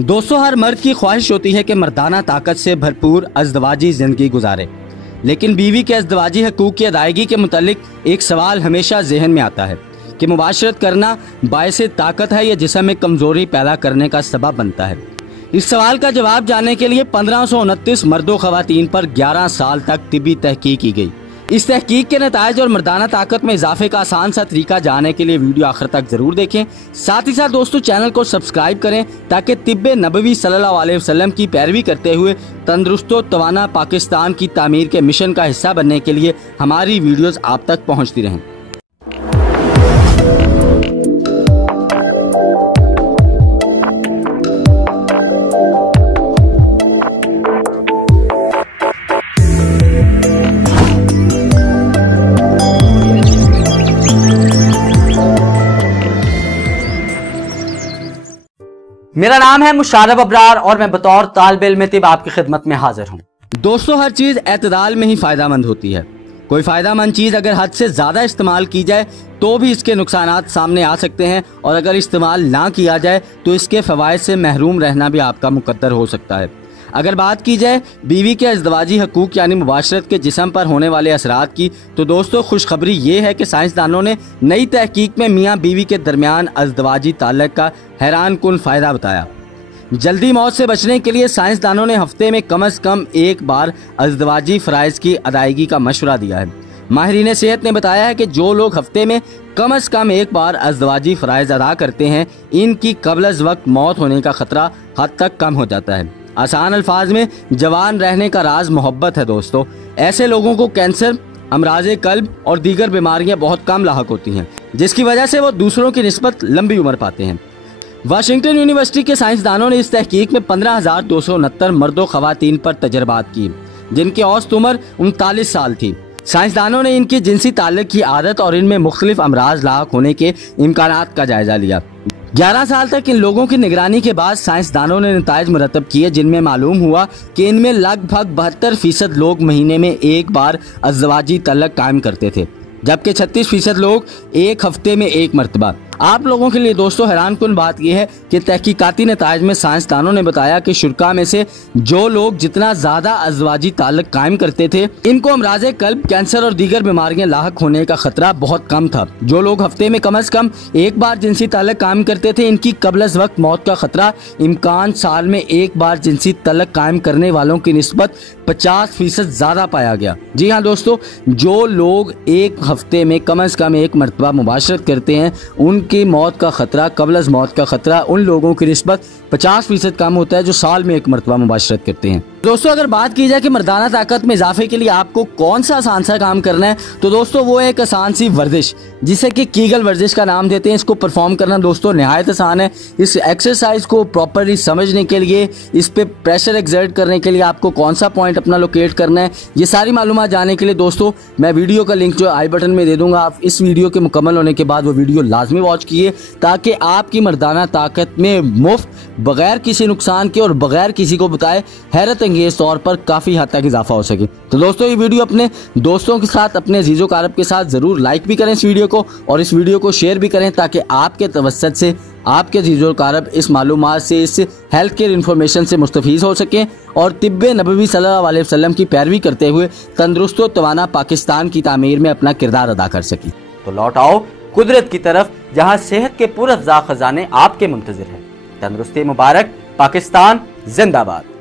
दोस्तों, हर मर्द की ख्वाहिश होती है कि मर्दाना ताकत से भरपूर अज़दवाजी ज़िंदगी गुजारे, लेकिन बीवी के अज़दवाजी हकूक़ की अदायगी के मुतालिक एक सवाल हमेशा जहन में आता है कि मुबाशरत करना बायसे ताकत है या जिस्म में कमज़ोरी पैदा करने का सबब बनता है। इस सवाल का जवाब जानने के लिए 1529 मर्दों ख़वातीन पर 11 साल तक तिब्बी तहकीक की गई। इस तहकीक के नताइज और मर्दाना ताकत में इजाफे का आसान सा तरीका जानने के लिए वीडियो आखिर तक जरूर देखें। साथ ही साथ दोस्तों, चैनल को सब्सक्राइब करें ताकि तिब्बे नबवी सल्लल्लाहु अलैहि वसल्लम की पैरवी करते हुए तंदुरुस्तो तवाना पाकिस्तान की तामीर के मिशन का हिस्सा बनने के लिए हमारी वीडियोस आप तक पहुँचती रहें। मेरा नाम है मुशारफ अबरार और मैं बतौर तालिब इल्म तिब आपकी खिदमत में हाजिर हूँ। दोस्तों, हर चीज़ एतदाल में ही फ़ायदामंद होती है। कोई फ़ायदामंद चीज़ अगर हद से ज़्यादा इस्तेमाल की जाए तो भी इसके नुकसानात सामने आ सकते हैं, और अगर इस्तेमाल ना किया जाए तो इसके फ़वाइद से महरूम रहना भी आपका मुकद्दर हो सकता है। अगर बात की जाए बीवी के अज़दवाजी हकूक़ यानी मुबाशरत के जिस्म पर होने वाले असरात की, तो दोस्तों खुशखबरी ये है कि साइंसदानों ने नई तहकीक में मियाँ बीवी के दरमियान अज़दवाजी ताल्लुक़ का हैरान कुन फ़ायदा बताया। जल्दी मौत से बचने के लिए साइंसदानों ने हफ्ते में कम से कम एक बार अज़दवाजी फ़राइज़ की अदायगी का मशवरा दिया है। माहिरीन सेहत ने बताया है कि जो लोग हफ्ते में कम से कम एक बार अज़दवाजी फ़राइज़ अदा करते हैं, इनकी क़ब्ल अज़ वक्त मौत होने का ख़तरा हद तक कम हो जाता है। आसान अल्फाज में जवान रहने का राज मोहब्बत है। दोस्तों, ऐसे लोगों को कैंसर, अमराज़े कल्ब और दीगर बीमारियां बहुत कम लाहक होती हैं, जिसकी वजह से वो दूसरों की निस्बत लंबी उम्र पाते हैं। वाशिंगटन यूनिवर्सिटी के साइंसदानों ने इस तहकीक में 15,269 मर्दों ख़वातीन पर तजर्बात की, जिनकी औसत उम्र 39 साल थी। साइंसदानों ने इनकी जिनसी ताल्लुक़ की आदत और इनमें मुख्तलिफ अमराज लाहक होने के इम्कानात का जायजा लिया। 11 साल तक इन लोगों की निगरानी के बाद साइंसदानों ने नताइज मुरतब किए, जिनमें मालूम हुआ कि इनमें लगभग 72% लोग महीने में एक बार अज़दवाजी ताल्लुक़ कायम करते थे, जबकि 36% लोग एक हफ्ते में एक मरतबा। आप लोगों के लिए दोस्तों हैरान कुन बात यह है कि तहकीकाती नताइज में साइंसदानों ने बताया कि शुरा में से जो लोग जितना ज्यादा अज़दवाजी ताल्लुक़ कायम करते थे, इनको अमराज़े कल्ब, कैंसर और दीगर बीमारियां लाहक होने का खतरा बहुत कम था। जो लोग हफ्ते में कम से कम एक बार जिनसी ताल्लुक़ कायम करते थे, इनकी क़ब्ल अज़ वक्त मौत का खतरा इम्कान साल में एक बार जिनसी ताल्लुक़ कायम करने वालों की निस्बत 50% ज्यादा पाया गया। जी हाँ दोस्तों, जो लोग एक हफ्ते में कम से कम एक मरतबा मुबाशरत करते हैं, उनकी मौत का खतरा, क़ब्ल अज़ मौत का खतरा उन लोगों की निस्बत 50% कम होता है जो साल में एक मरतबा मुबाशरत करते हैं। दोस्तों, अगर बात की जाए कि मर्दाना ताकत में इजाफे के लिए आपको कौन सा आसान सा काम करना है, तो दोस्तों वो एक आसान सी वर्जिश, जिसे कि कीगल वर्जिश का नाम देते हैं। इसको परफॉर्म करना दोस्तों नहायत आसान है। इस एक्सरसाइज को प्रॉपरली समझने के लिए, इस पे प्रेशर एक्सर्ट करने के लिए आपको कौन सा पॉइंट अपना लोकेट करना है, ये सारी मालूमात जानने के लिए दोस्तों मैं वीडियो का लिंक जो आई बटन में दे दूंगा। आप इस वीडियो के मुकम्मल होने के बाद वो वीडियो लाजमी वॉच कीजिए, ताकि आपकी मर्दाना ताकत में मुफ्त, बगैर किसी नुकसान के और बगैर किसी को बताए, हैरत अंगेज तौर पर काफ़ी हद तक इजाफा हो सके। तो दोस्तों, ये वीडियो अपने दोस्तों के साथ, अपने अजीज़ो कारब के साथ ज़रूर लाइक भी करें इस वीडियो को, और इस वीडियो को शेयर भी करें, ताकि आपके तवस्सुत से आपके अजीज़ो कारब इस मालूमात से, इस हेल्थ केयर इन्फॉर्मेशन से मुस्तफ़ीज़ हो सकें और तिब्बे नबवी सल्लल्लाहु अलैहि वसल्लम की पैरवी करते हुए तंदुरुस्त व तवाना पाकिस्तान की तामीर में अपना किरदार अदा कर सकें। तो लौट आओ कुदरत की तरफ, जहाँ सेहत के पुरअफ़ज़ा खजाने आपके मुंतज़िर हैं। तंदुरुस्ती मुबारक, पाकिस्तान जिंदाबाद।